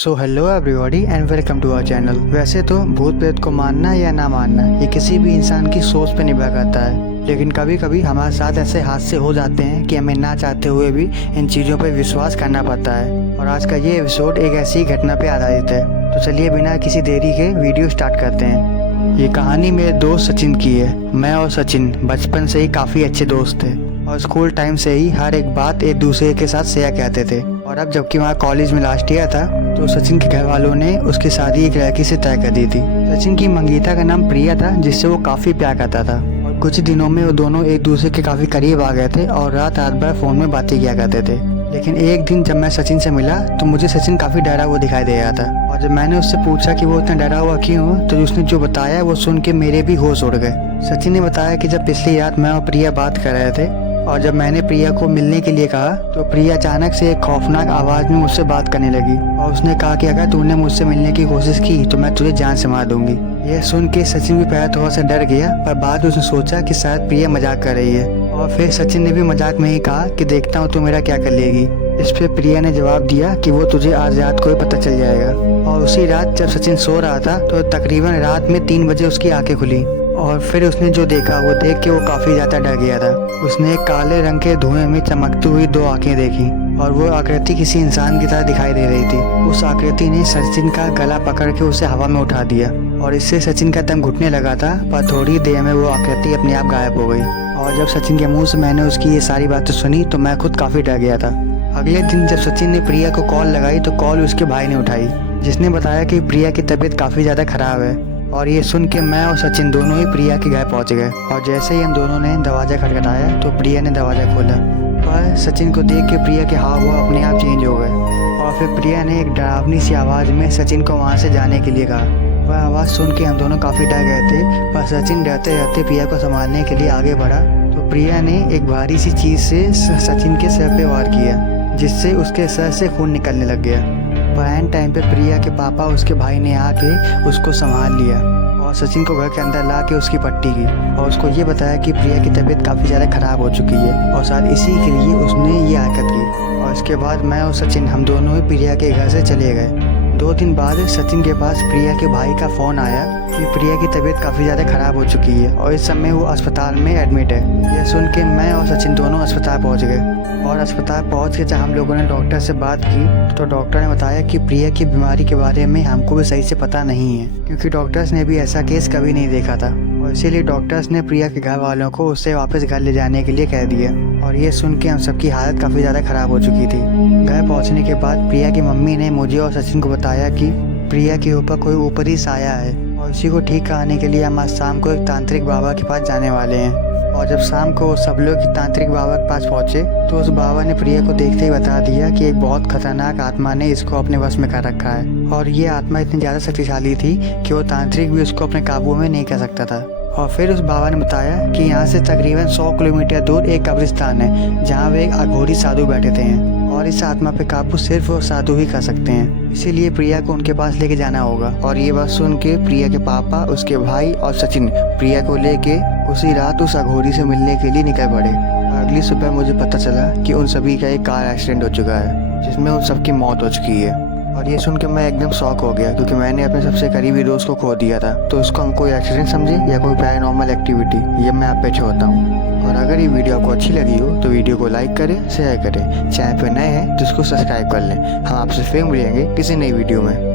So hello everybody and welcome to our channel. वैसे तो भूत प्रेत को मानना या ना मानना ये किसी भी इंसान की सोच पर निर्भर करता है, लेकिन कभी कभी हमारे साथ ऐसे हादसे हो जाते हैं कि हमें ना चाहते हुए भी इन चीज़ों पर विश्वास करना पड़ता है। और आज का ये एपिसोड एक ऐसी घटना पे आधारित है। तो चलिए बिना किसी देरी के वीडियो स्टार्ट करते हैं। ये कहानी मेरे दोस्त सचिन की है। मैं और सचिन बचपन से ही काफ़ी अच्छे दोस्त थे और स्कूल टाइम से ही हर एक बात एक दूसरे के साथ शेयर करते थे। और अब जबकि वहाँ कॉलेज में लास्ट ईयर था तो सचिन के घर वालों ने उसकी शादी एक लड़की से तय कर दी थी। सचिन की मंगीता का नाम प्रिया था, जिससे वो काफ़ी प्यार करता था। और कुछ दिनों में वो दोनों एक दूसरे के काफ़ी करीब आ गए थे और रात भर फ़ोन में बातें किया करते थे। लेकिन एक दिन जब मैं सचिन से मिला तो मुझे सचिन काफ़ी डरा हुआ दिखाई दे रहा था। और जब मैंने उससे पूछा कि वो इतना डरा हुआ क्यों, तो उसने जो बताया वो सुन के मेरे भी होश उड़ गए। सचिन ने बताया कि जब पिछली रात मैं और प्रिया बात कर रहे थे और जब मैंने प्रिया को मिलने के लिए कहा तो प्रिया अचानक से एक खौफनाक आवाज़ में मुझसे बात करने लगी और उसने कहा कि अगर तूने मुझसे मिलने की कोशिश की तो मैं तुझे जान से मार दूंगी। यह सुन के सचिन भी पहले थोड़ा सा डर गया, पर बाद उसने सोचा कि शायद प्रिया मजाक कर रही है। और फिर सचिन ने भी मजाक में ही कहा कि देखता हूँ तू मेरा क्या कर लेगी। इस पे प्रिया ने जवाब दिया कि वो तुझे आज रात को ही पता चल जाएगा। और उसी रात जब सचिन सो रहा था तो तकरीबन रात में 3 बजे उसकी आंखें खुली और फिर उसने जो देखा वो देख के वो काफ़ी ज़्यादा डर गया था। उसने एक काले रंग के धुएं में चमकती हुई 2 आंखें देखी और वो आकृति किसी इंसान की तरह दिखाई दे रही थी। उस आकृति ने सचिन का गला पकड़ के उसे हवा में उठा दिया और इससे सचिन का दम घुटने लगा था, पर थोड़ी देर में वो आकृति अपने आप गायब हो गई। और जब सचिन के मुँह से मैंने उसकी ये सारी बातें सुनी तो मैं खुद काफ़ी डर गया था। अगले दिन जब सचिन ने प्रिया को कॉल लगाई तो कॉल उसके भाई ने उठाई, जिसने बताया कि प्रिया की तबीयत काफ़ी ज़्यादा ख़राब है। और ये सुन के मैं और सचिन दोनों ही प्रिया के घर पहुंच गए। और जैसे ही हम दोनों ने दरवाज़ा खटखटाया तो प्रिया ने दरवाज़ा खोला, पर सचिन को देख के प्रिया के हाव भाव अपने आप चेंज हो गए। और फिर प्रिया ने एक डरावनी सी आवाज़ में सचिन को वहाँ से जाने के लिए कहा। वह आवाज़ सुन के हम दोनों काफ़ी डर गए थे, पर सचिन डरते डरते प्रिया को संभालने के लिए आगे बढ़ा तो प्रिया ने एक भारी सी चीज़ से सचिन के सर पे वार किया, जिससे उसके सर से खून निकलने लग गया। एन टाइम पे प्रिया के पापा उसके भाई ने आके उसको संभाल लिया और सचिन को घर के अंदर ला के उसकी पट्टी की और उसको ये बताया कि प्रिया की तबीयत काफ़ी ज़्यादा ख़राब हो चुकी है और शायद इसी के लिए उसने ये हरकत की। और इसके बाद मैं और सचिन हम दोनों ही प्रिया के घर से चले गए। 2 दिन बाद सचिन के पास प्रिया के भाई का फ़ोन आया कि प्रिया की तबीयत काफ़ी ज़्यादा ख़राब हो चुकी है और इस समय वो अस्पताल में एडमिट है। यह सुन के मैं और सचिन दोनों अस्पताल पहुंच गए। और अस्पताल पहुंच के जब हम लोगों ने डॉक्टर से बात की तो डॉक्टर ने बताया कि प्रिया की बीमारी के बारे में हमको भी सही से पता नहीं है, क्योंकि डॉक्टर्स ने भी ऐसा केस कभी नहीं देखा था। और इसीलिए डॉक्टर्स ने प्रिया के घर वालों को उससे वापस घर ले जाने के लिए कह दिया। और ये सुन के हम सबकी हालत काफ़ी ज़्यादा ख़राब हो चुकी थी। घर पहुँचने के बाद प्रिया की मम्मी ने मुझे और सचिन को बताया कि प्रिया के ऊपर कोई ऊपरी साया है और इसी को ठीक कराने के लिए हम आज शाम को एक तांत्रिक बाबा के पास जाने वाले हैं। और जब शाम को सब लोग तांत्रिक बाबा के पास पहुंचे तो उस बाबा ने प्रिया को देखते ही बता दिया कि एक बहुत खतरनाक आत्मा ने इसको अपने वश में कर रखा है और ये आत्मा इतनी ज़्यादा शक्तिशाली थी कि वो तांत्रिक भी उसको अपने काबू में नहीं कर सकता था। और फिर उस बाबा ने बताया कि यहाँ से तकरीबन 100 किलोमीटर दूर एक कब्रिस्तान है जहाँ वे एक अघोरी साधु बैठे थे और इस आत्मा पे काबू सिर्फ वो साधु ही कर सकते हैं। इसीलिए प्रिया को उनके पास लेके जाना होगा। और ये बात सुन के प्रिया के पापा, उसके भाई और सचिन प्रिया को लेके उसी रात उस अघोरी से मिलने के लिए निकल पड़े। अगली सुबह मुझे पता चला कि उन सभी का एक कार एक्सीडेंट हो चुका है, जिसमें उन सबकी मौत हो चुकी है। और ये सुन के मैं एकदम शॉक हो गया, क्योंकि मैंने अपने सबसे करीबी दोस्त को खो दिया था। तो इसको हम कोई एक्सीडेंट समझे या कोई पैरानॉर्मल एक्टिविटी, ये मैं आप पे छोड़ता हूँ। और अगर ये वीडियो आपको अच्छी लगी हो तो वीडियो को लाइक करें, शेयर करें। चैनल पे नए हैं तो इसको सब्सक्राइब कर लें। हम आपसे फिर मिलेंगे किसी नई वीडियो में।